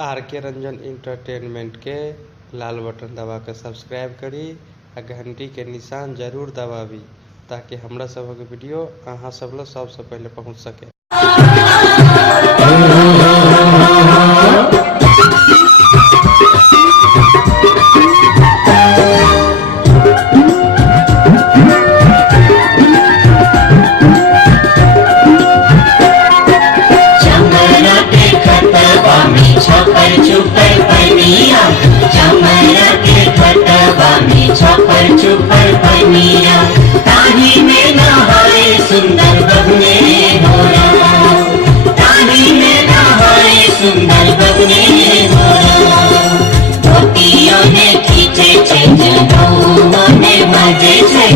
आर के रंजन इंटरटेनमेंट के लाल बटन दबा के सब्सक्राइब करी आ घंटी के निशान जरूर दबावी ताकि हमरा सब के वीडियो अहाँ सब लो सबसे पहले पहुंच सके। छपर छुपर पनिया ताही में नहाए सुंदर बगने होरा, ताही में नहाए सुंदर बगने होरा। धोतियों ने खींचे छे जनों ने मजे छे,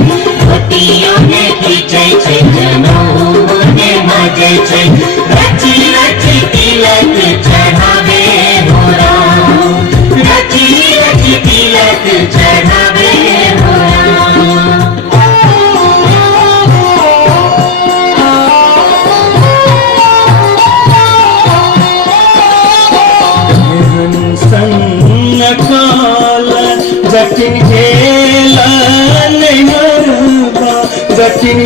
धोतियों ने खींचे छे जनों ने मजे छे। रची रची तिलक चढ़ावे होरा, रची रची तिलक चढ़ावे जटिन खेला नहीं मरबा, जटिन